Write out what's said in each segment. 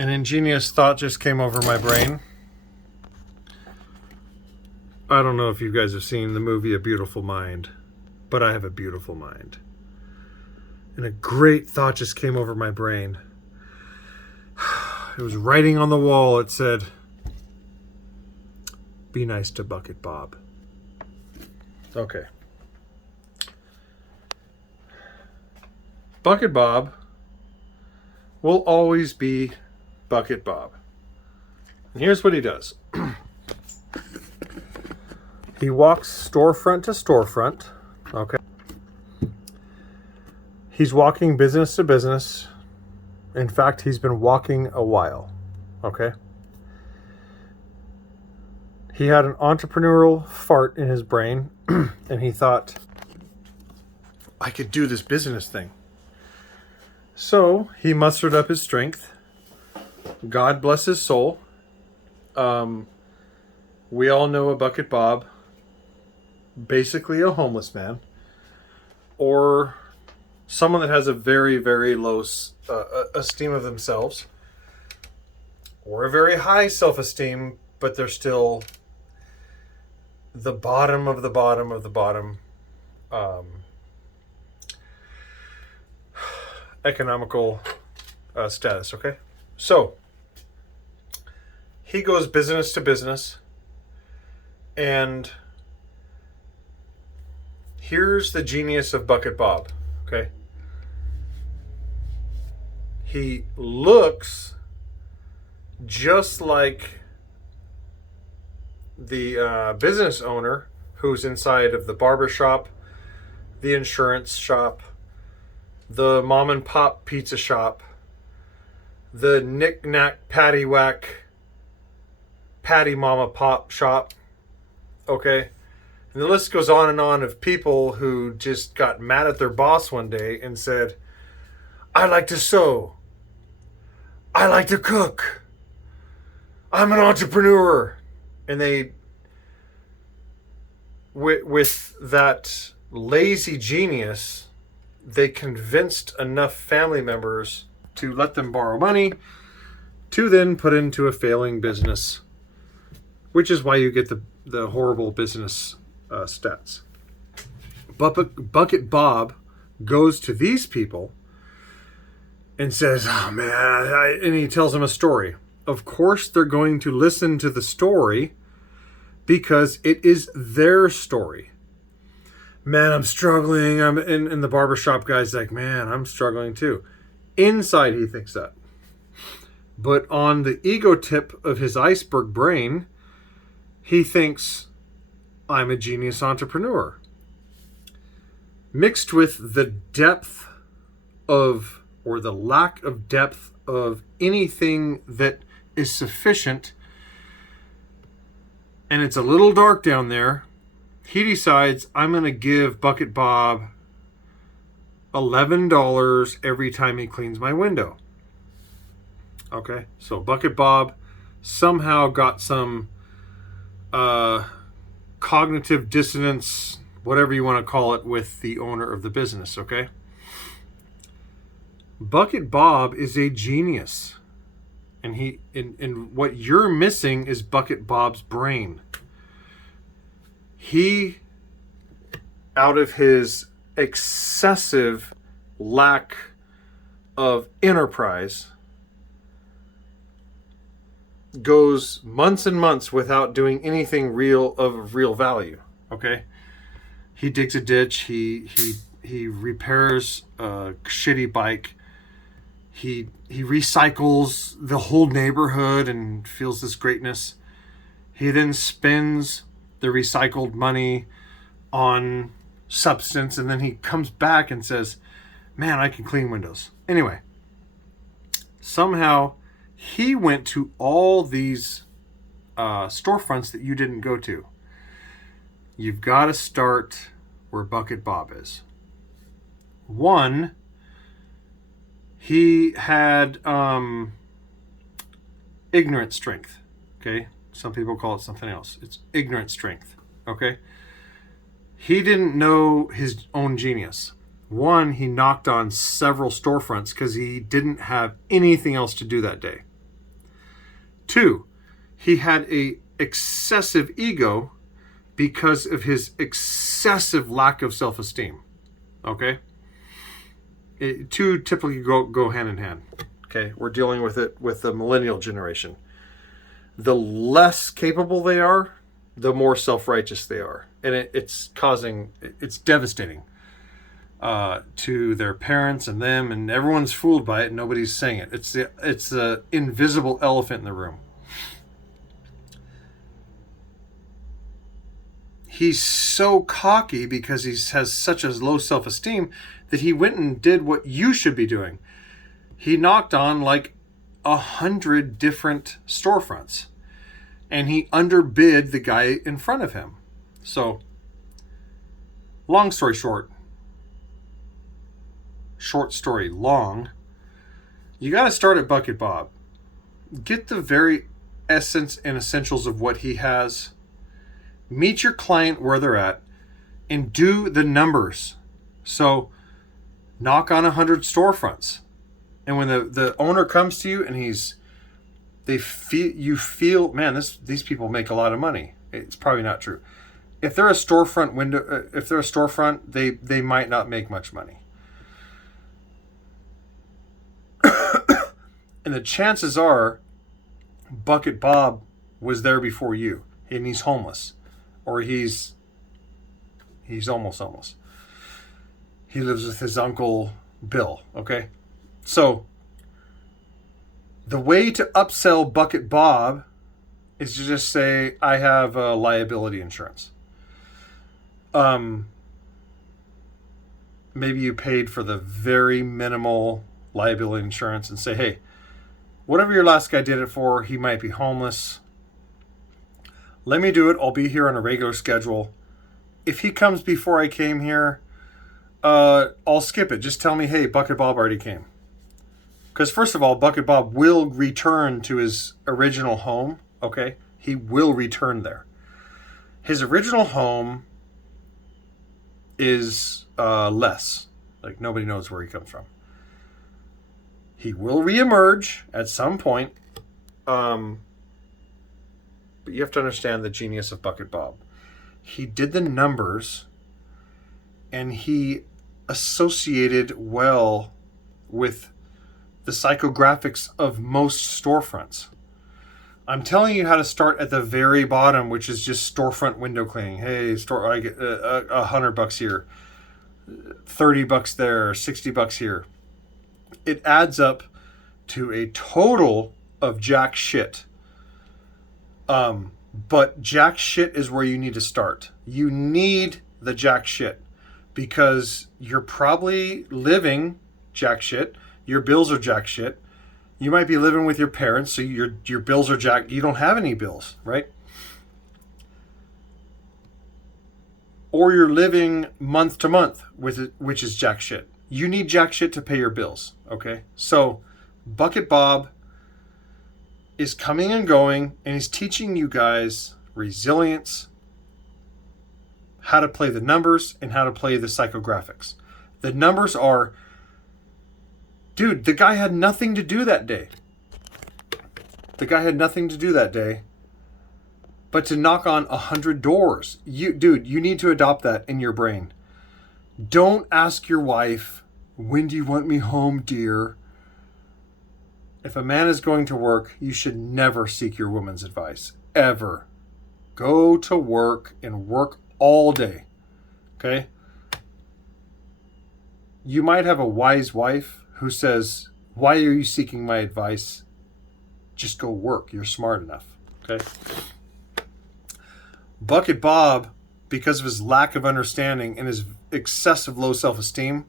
An ingenious thought just came over my brain. I don't know if you guys have seen the movie A Beautiful Mind, but I have a beautiful mind. And a great thought just came over my brain. It was writing on the wall. It said, "Be nice to Bucket Bob." Okay. Bucket Bob will always be Bucket Bob. And here's what he does. He walks storefront to storefront. Okay. He's walking business to business. In fact, he's been walking a while. Okay. He had an entrepreneurial fart in his brain, and he thought, I could do this business thing. So he mustered up his strength. God bless his soul. We all know a Bucket Bob, basically a homeless man, or someone that has a very, very low esteem of themselves, or a very high self-esteem, but they're still the bottom of the bottom of the bottom economical status. Okay, so he goes business to business, and here's the genius of Bucket Bob. Okay, he looks just like the business owner who's inside of the barber shop, the insurance shop, the mom and pop pizza shop, the knick-knack patty-whack patty mama pop shop. Okay, and the list goes on and on of people who just got mad at their boss one day and said, I like to sew, I like to cook, I'm an entrepreneur. And they, with that lazy genius, they convinced enough family members to let them borrow money to then put into a failing business, which is why you get the horrible business stats. Bucket Bob goes to these people and says, oh man, and he tells them a story. Of course, they're going to listen to the story because it is their story. Man, I'm struggling. I'm in the barbershop guy's like, man, I'm struggling too. Inside, he thinks that. But on the ego tip of his iceberg brain, he thinks, I'm a genius entrepreneur. Mixed with the depth of, or the lack of depth of anything that is sufficient, and it's a little dark down there, he decides, I'm going to give Bucket Bob $11 every time he cleans my window. Okay, so Bucket Bob somehow got some cognitive dissonance, whatever you want to call it, with the owner of the business, okay? Bucket Bob is a genius. And what you're missing is Bucket Bob's brain. He, out of his excessive lack of enterprise, goes months and months without doing anything real of real value. Okay, he digs a ditch. He repairs a shitty bike. He recycles the whole neighborhood and feels this greatness. He then spends the recycled money on substance, and then he comes back and says, man, I can clean windows. Anyway, somehow he went to all these storefronts that you didn't go to. You've got to start where Bucket Bob is. One, he had ignorant strength. Okay, some people call it something else. It's ignorant strength. Okay, he didn't know his own genius. One, he knocked on several storefronts because he didn't have anything else to do that day. 2, he had a excessive ego because of his excessive lack of self-esteem. Okay? Two typically go hand in hand. Okay? We're dealing with it with the millennial generation. The less capable they are, the more self-righteous they are. And it's devastating to their parents and them, and everyone's fooled by it and nobody's saying it. It's the invisible elephant in the room. He's so cocky because he has such a low self-esteem that he went and did what you should be doing. He knocked on like 100 different storefronts, and he underbid the guy in front of him. So, long story short story long, you got to start at Bucket Bob. Get the very essence and essentials of what he has. Meet your client where they're at and do the numbers. So knock on 100 storefronts. And when the owner comes to you and you feel, man, these people make a lot of money. It's probably not true. If they're a storefront, they might not make much money. And the chances are Bucket Bob was there before you, and he's homeless, or he's almost homeless. He lives with his uncle Bill. Okay, so the way to upsell Bucket Bob is to just say, I have liability insurance. Maybe you paid for the very minimal liability insurance and say, hey, whatever your last guy did it for, he might be homeless. Let me do it. I'll be here on a regular schedule. If he comes before I came here, I'll skip it. Just tell me, hey, Bucket Bob already came. Because first of all, Bucket Bob will return to his original home. Okay? He will return there. His original home is less. Like, nobody knows where he comes from. He will reemerge at some point. But you have to understand the genius of Bucket Bob. He did the numbers, and he associated well with the psychographics of most storefronts. I'm telling you how to start at the very bottom, which is just storefront window cleaning. Hey, I get $100 here, $30 there, $60 here. It adds up to a total of jack shit. But jack shit is where you need to start. You need the jack shit because you're probably living jack shit. Your bills are jack shit. You might be living with your parents, so your bills are jack. You don't have any bills, right? Or you're living month to month with it, which is jack shit. You need jack shit to pay your bills, okay? So Bucket Bob is coming and going, and he's teaching you guys resilience, how to play the numbers, and how to play the psychographics. The numbers are, dude, the guy had nothing to do that day. The guy had nothing to do that day but to knock on 100 doors. You need to adopt that in your brain. Don't ask your wife, when do you want me home, dear? If a man is going to work, you should never seek your woman's advice. Ever. Go to work and work all day. Okay? You might have a wise wife who says, why are you seeking my advice? Just go work. You're smart enough. Okay? Bucket Bob, because of his lack of understanding and his excessive low self-esteem,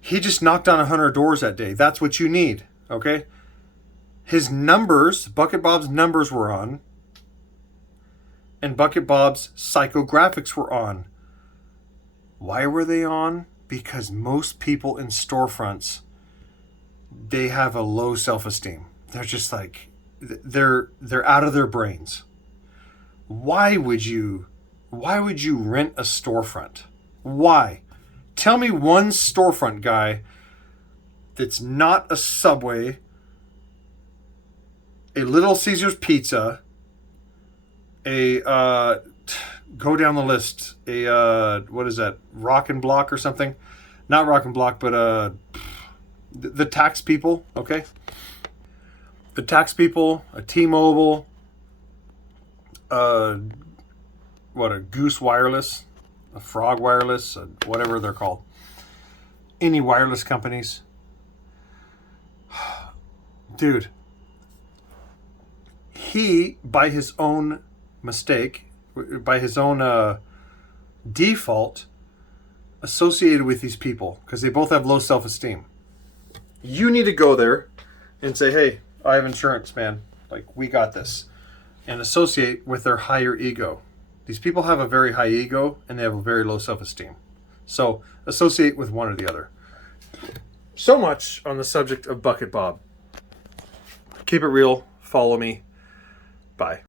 he just knocked on 100 doors that day. That's what you need, okay? His numbers, Bucket Bob's numbers were on, and Bucket Bob's psychographics were on. Why were they on? Because most people in storefronts, they have a low self-esteem. They're just like, they're out of their brains. Why would you rent a storefront? Why? Tell me one storefront guy that's not a Subway a Little Caesars pizza, a go down the list, a what is that? Rock and Block or something? Not Rock and Block, but the tax people, okay? The tax people, a T-Mobile, a Goose Wireless, a Frog Wireless, whatever they're called. Any wireless companies. Dude, he, by his own mistake, by his own default, associated with these people because they both have low self-esteem. You need to go there and say, hey, I have insurance, man. Like, we got this. And associate with their higher ego. These people have a very high ego and they have a very low self-esteem. So associate with one or the other. So much on the subject of Bucket Bob. Keep it real. Follow me. Bye.